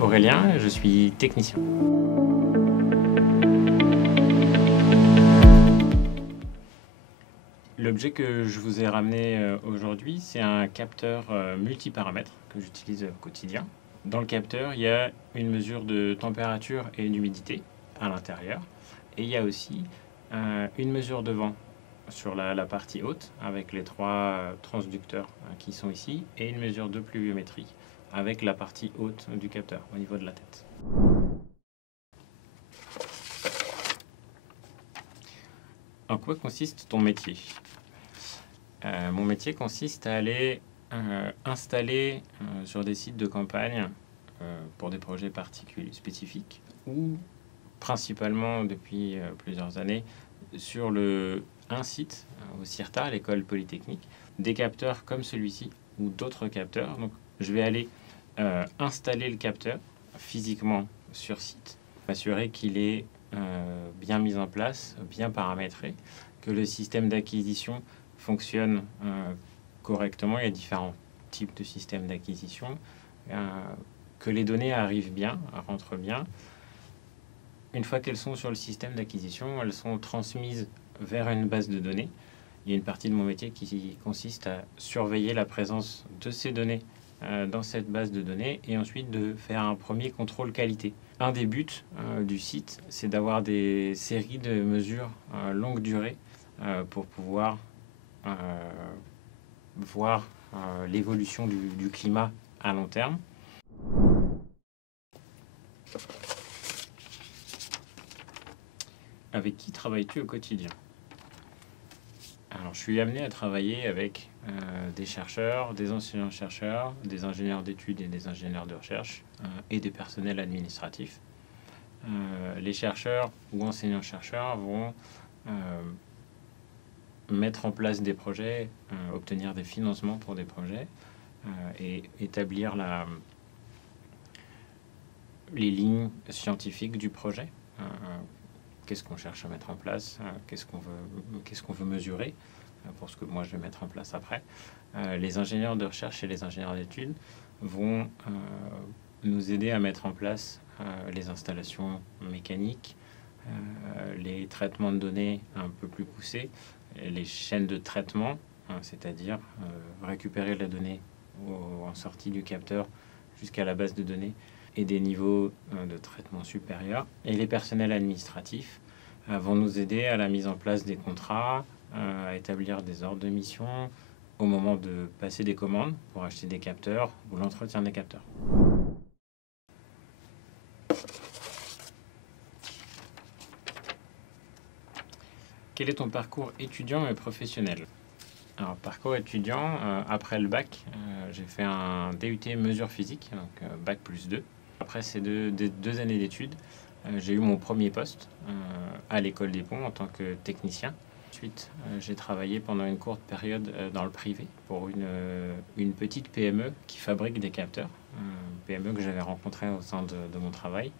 Aurélien, je suis technicien. L'objet que je vous ai ramené aujourd'hui, c'est un capteur multiparamètres que j'utilise au quotidien. Dans le capteur, il y a une mesure de température et d'humidité à l'intérieur. Et il y a aussi une mesure de vent sur la partie haute avec les trois transducteurs qui sont ici et une mesure de pluviométrie avec la partie haute du capteur au niveau de la tête. En quoi consiste ton métier? Mon métier consiste à aller installer sur des sites de campagne pour des projets particuliers spécifiques ou principalement depuis plusieurs années sur un site au CIRTA, l'école polytechnique, des capteurs comme celui-ci ou d'autres capteurs. Donc, je vais aller installer le capteur physiquement sur site, m'assurer qu'il est bien mis en place, bien paramétré, que le système d'acquisition fonctionne correctement. Il y a différents types de systèmes d'acquisition, que les données arrivent bien, rentrent bien. Une fois qu'elles sont sur le système d'acquisition, elles sont transmises vers une base de données. Il y a une partie de mon métier qui consiste à surveiller la présence de ces données dans cette base de données et ensuite de faire un premier contrôle qualité. Un des buts du site, c'est d'avoir des séries de mesures longue durée pour pouvoir voir l'évolution du climat à long terme. Avec qui travailles-tu au quotidien? Alors, je suis amené à travailler avec des chercheurs, des enseignants-chercheurs, des ingénieurs d'études et des ingénieurs de recherche et des personnels administratifs. Les chercheurs ou enseignants-chercheurs vont mettre en place des projets, obtenir des financements pour des projets et établir les lignes scientifiques du projet. Qu'est-ce qu'on cherche à mettre en place, qu'est-ce qu'on veut mesurer pour ce que moi je vais mettre en place après. Les ingénieurs de recherche et les ingénieurs d'études vont nous aider à mettre en place les installations mécaniques, les traitements de données un peu plus poussés, les chaînes de traitement, c'est-à-dire récupérer la donnée en sortie du capteur jusqu'à la base de données et des niveaux de traitement supérieurs. Et les personnels administratifs vont nous aider à la mise en place des contrats, à établir des ordres de mission au moment de passer des commandes pour acheter des capteurs ou l'entretien des capteurs. Quel est ton parcours étudiant et professionnel? Alors, parcours étudiant, après le bac, j'ai fait un DUT mesure physique, donc bac plus 2. Après ces deux années d'études, j'ai eu mon premier poste à l'école des ponts en tant que technicien. Ensuite, j'ai travaillé pendant une courte période dans le privé pour une petite PME qui fabrique des capteurs, PME que j'avais rencontrée au sein de mon travail.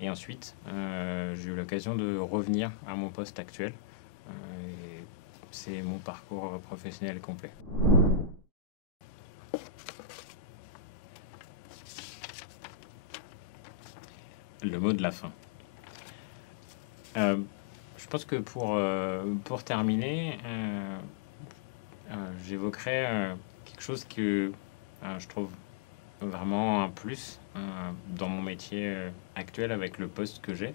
Et ensuite, j'ai eu l'occasion de revenir à mon poste actuel. Et c'est mon parcours professionnel complet. Le mot de la fin. Je pense que pour terminer, j'évoquerai quelque chose que je trouve vraiment un plus dans mon métier actuel avec le poste que j'ai.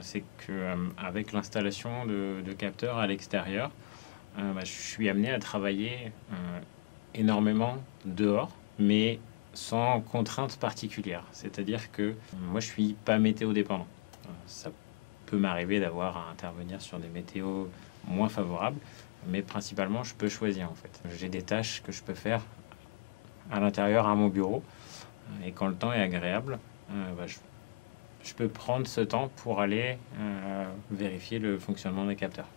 C'est qu'avec l'installation de capteurs à l'extérieur, je suis amené à travailler énormément dehors, mais sans contrainte particulière. C'est-à-dire que moi, je suis pas météo dépendant. Ça peut m'arriver d'avoir à intervenir sur des météos moins favorables, mais principalement, je peux choisir en fait. J'ai des tâches que je peux faire à l'intérieur à mon bureau, et quand le temps est agréable, je peux prendre ce temps pour aller vérifier le fonctionnement des capteurs.